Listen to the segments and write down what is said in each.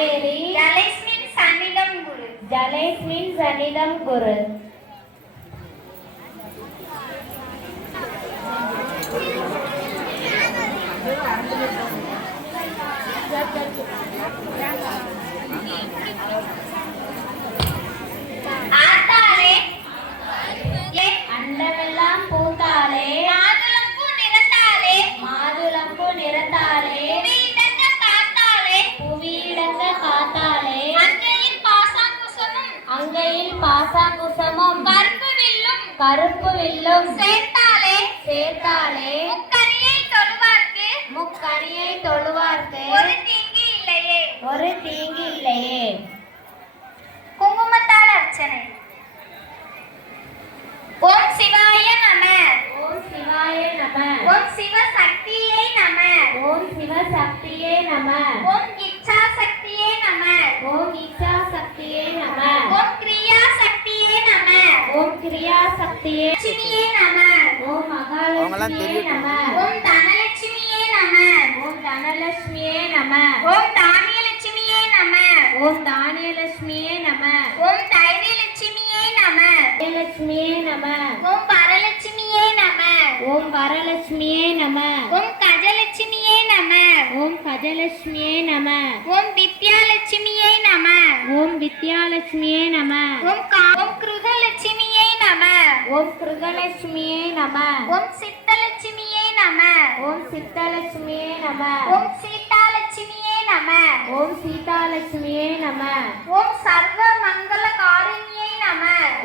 ஜலேரி ஜலேஸ் மீன்ஸ் சன்னிதம் குரு. ஜலேஸ் மீன்ஸ் சன்னிதம் குரு. Thank you. அங்கையில் பாசாங்குசமும் கருப்பு வில்லும் கருப்பு வில்லும் சேர்த்தாளே சேர்த்தாலே முக்கனியை தொழுவார்க்கு முக்கணியை தொழுவார்க்கு ஒரு தீங்கு இல்லையே. ஒரு தீங்கு இல்லையே. குங்குமத்தால் அர்ச்சனை. ஓம் சிவாய நம. ஓம் சிவாய நம. ஓம் சிவ சக்தியே நம. ஓம் சிவசக்தியே நம. ஓம் இச்சா சக்தியே நம. ஓம் இச்சா சக்தியே நம. ஓம் சக்தியே ஓம் கிரியா சக்தியே லட்சுமியே நம ஓம் மகாலட்சுமியே நம ஓம் தனலட்சுமியே நம ஓம் தனலட்சுமியே நம ஓம் தானியலட்சுமியே நம ஓம் தானியலட்சுமியே நம ஓம் தைரியலட்சுமியே நம லட்சுமியே நம ஓம் வரலட்சுமியே நம ஓம் வரலட்சுமியே நம ஓம் கஜலட்சுமியே நம ஓம் கஜலட்சுமியே நம ஓம் வித்யாலட்சுமியே நம ஓம் வித்யாலட்சுமியே நம ஓம் கா- ஓம் கிருதலட்சுமியே நம. ஓம் கிருகலட்சுமியே நம. ஓம் சித்தலட்சுமியே நம. ஓம் சித்தலட்சுமியே நம. ஓம் சீதாலட்சுமியே நம. ஓம் சீதாலட்சுமியே நம. ஓம் சர்வ மங்கள காரண்யை நம.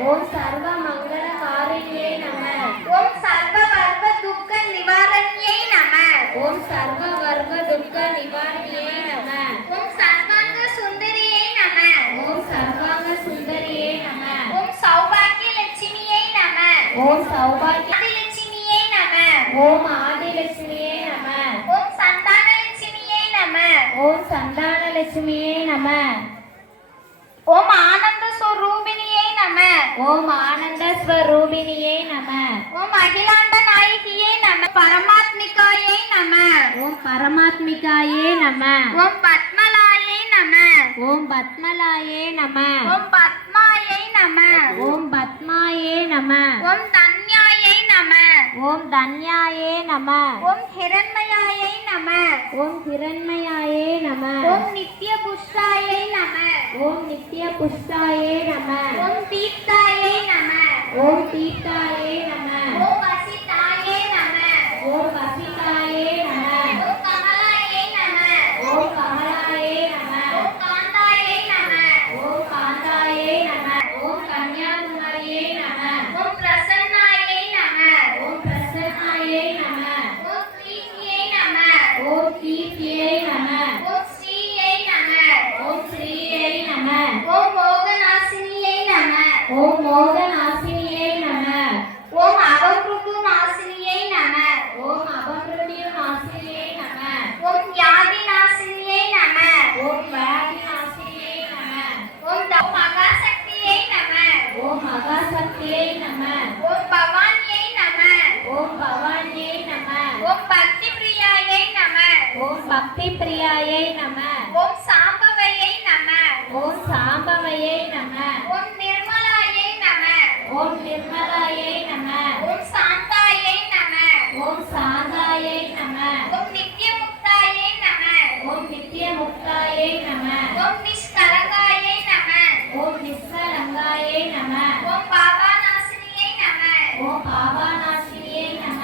ஓம் சர்வ மங்கள காரிணியே நம. ஓம் சர்வ வர்வ துக்க நிவாரண்யை நம. ஓம் சர்வ வர்க்க துக்க நிவாரணியே நம ஓம் சர்வாங்க சுந்தரியை நம ஓம் சர்வாங்க சுந்தரியே நம ஓம் சௌபாகிய லட்சுமியை நம ஓம் சௌபாகிய ஆதிலட்சுமியை நம ஓம் ஆதிலட்சுமியே நம ஓம் சந்தான லட்சுமியை நம ஓம் சந்தான லட்சுமியே நம ஓம் ஆனந்த ஸ்வரூபிணியை நம ஓம் ஆனந்த ஸ்வரூபிணியே நம ஓம் அகிலாண்ட நாயகியை நம பரமாத்மிகாயை நம ஓம் பரமாத்மிகாயே நம ஓம் பத்மலாயை நம ஓம் பத்மலாயே நம ஓம் பத்மாயை நம ஓம் பத்மாயே நம ஓம் ஓம் தன்யாயே நம. ஓம் ஹிரண்மயாயை நம. ஓம் ஹிரண்மயாயே நம. ஓம் நித்ய புஷ்டாயை நம. ஓம் நித்ய புஷ்டாயே நம. ஓம் தீர்த்தாயை நம. ஓம் தீர்த்தாயே நம ஓம் வசிதாயை நம ஓம் வசிதாயே நம ஓம் கமலாயை நம ஓம் கமலாயே நம ஓம் காந்தாயை நம ஓம் காந்தாயே நம ஓம் கன்னியாகுமரியே நம ஓம் பிரசன்னாயை நம ஓம் பிரசன்னாயே நம ஓம் ஸ்ரீயை நம ஓம் கீர்த்தியே நம ஓம் ஸ்ரீயை நம ஓம் ஸ்ரீயே நம ஓம் மோகநாசினியை நம ஓம் மோகநாசினியே நம ஓம் அவகுரு நாசினியை நம ஓம் அபமிருதிய நாசினியே நம ஓம் வியாதி நாசினியை நம ஓம் வியாதி நாசினியே நம ஓம் த- மகாசக்தியை நம ஓம் மகாசக்தியே நம ஓம் பவானியை நம ஓம் பவானியே நம ஓம் பக்தி பிரியாயை நம ஓம் பக்தி பிரியாயை நம. ஓம் சாம்பவையை நம. ஓம் சாம்பவையே நம. ஓம் நிர்மலாயை நம. ஓம் நிர்மலாயை நம. ஓம் சாந்தாயை நம. ஓம் சாந்தாயை நம. ஓம் நித்யமுக்தாயை நம. ஓம் நித்ய முக்தாயை நம ஓம் நிஷ்கலகாயை நம ஓம் நிஸ்கலங்காயை நம ஓம் பாபாநாசினியை நம ஓம் பாபாநாசினியே நம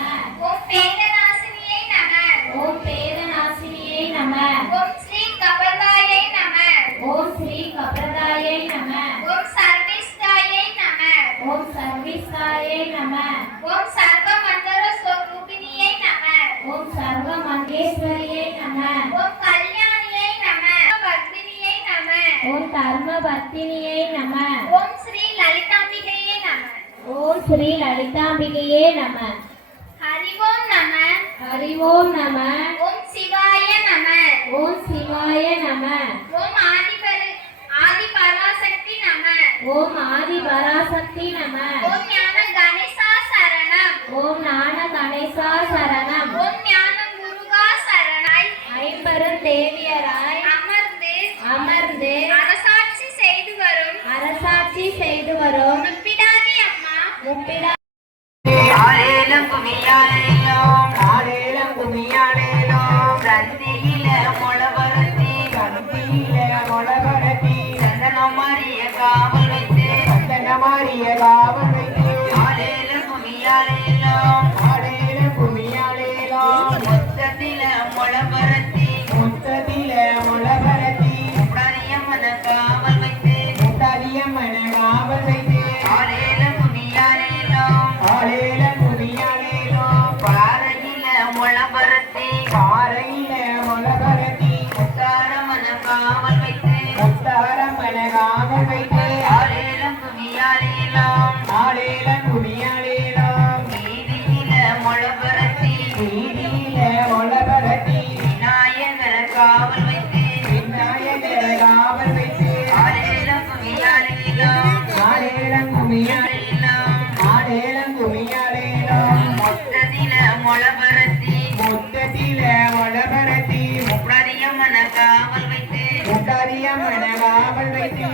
ஓம் பேதநாசினியை நம ஓம் பேதநாசினியே நம ஓம் ஸ்ரீ கபதாயை நம ஓம் ஸ்ரீ கபரதாயை நம ஓம் சர்வேஷ்டாயை நம ஓம் சர்விஸ்தாயை நம ஓம் சர்வ மண்டல ஸ்வரூபிணியை நம ஓம் சர்வ மங்கேஸ்வரியை நம ஓம் கல்யாணியை நம பத்மினியை நம ஓம் தர்ம பத்தினியை நம. ஓம் ஸ்ரீ லலிதாம்பிகையை நம. ஓம் ஸ்ரீ லலிதாம்பிகையே நம. ஹரி ஓம் நம. ஹரி ஓம் நம. ஓம் சிவாய நம. ஓம் சிவாய நம. ஓம் ஆதிபர ஆதி பராசக்தி நம. ஓம் ஆதி பராசக்தி நம. ஓம் ஞான குமியாலேலம் மொத்தத்தில முளவரத்தி. மொத்தத்தில முளவரத்தி. முடாரியம்மன காவல் வைத்து. முடாரியம்மன காவல் வைத்து. ஆலேலம் குமியாலேலம் ஆலேல குமியாலேலோ பாறையில முளபரத்தி பாறையில முளபரத்தி விநாயகர காவல் வைத்து ஆலேல குமியாலேலோ ஆலேல குமியாலேலோ ஆலேலம் மொத்தத்தில முளபரத்தி மொத்தத்தில காவல் வைத்து காவல் வைத்து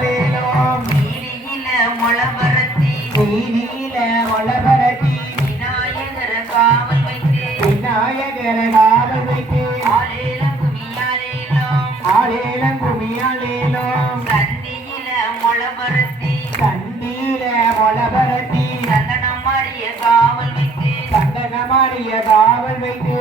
குமியாலேலம் வீதியில முளபரத்தி வீதியில முளபரத்தி விநாயகர காவல் வைத்து. விநாயகர காவல் வைத்து. ஆலேலம் குமியாலேலம் ஆலேலம் குமியாலேலம் சந்தியில முளபரத்தி சந்தியில முளபரத்தி சந்தனம் மாறிய காவல் வைத்து. சந்தனம் மாறிய காவல் வைத்து.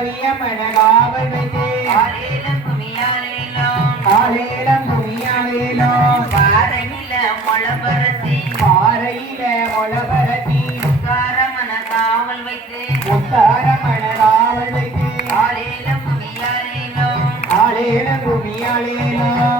முடரியம்மன காவல் வைத்து ஆலேலம் குமியாலேலம் ஆலேலம் குமியாலேலம் பாறையில முளபரத்தி. பாறையில முளபரத்தி. முத்தாரமன காவல் வைத்து. முத்தாரமன காவல் வைத்து. ஆலேலம் குமியாலேலம் ஆலேலம் குமியாலேலம்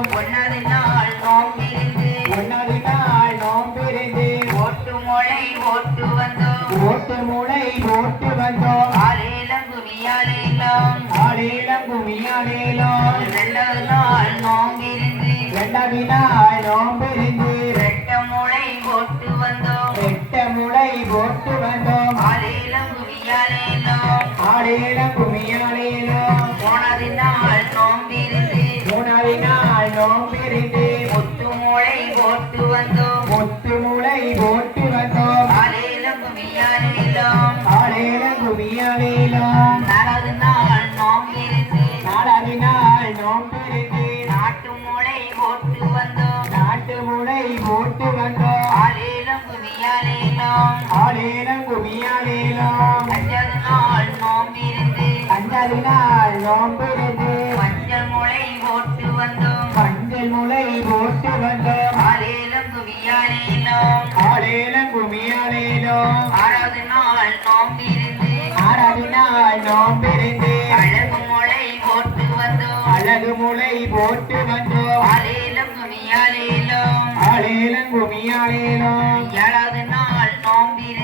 குமியாலேலம் ரெண்டாவது நாள் நோம்பிருந்து ரெண்டாவது நாள் நோம்பிருந்து ரெட்ட முளை ஓட்டு வந்தோம். ரெட்ட முளை ஓட்டு வந்தோம். ஆலேலம் குமியாலேலம் ஆலேலம் குமியாலேலம் மூணாவது நாள் நோம்பிருந்து மூணாவது நாள் நோம்பிருந்து முத்து முளை ஓட்டு வந்தோம். முத்து முளை ஓட்டு வந்தோம் ஆலேலம் குமியாலேலம் ஆலேலம் குமியாலேலம் அஞ்சாவது நாள் நோம்பிருந்து. அஞ்சாவது நாள் நோம்பிருந்து. மஞ்சள் முளை ஓட்டு வந்தோம். மஞ்சள் முளை ஓட்டு வந்தோம். ஆலேலம் குமியாலேலம் ஆலேலம் குமியாலேலம் ஆறாவது நாள் நோம்பிருந்து. ஆறாவது நாள் நோம்பிருந்து. அழகு முளை ஓட்டு வந்தோம். அழகு முளை போட்டு வந்தோம். ஆலேலம் ஆளேலன் பூமி ஆளேலோ ஏழாவது நாள் நோம்பிலே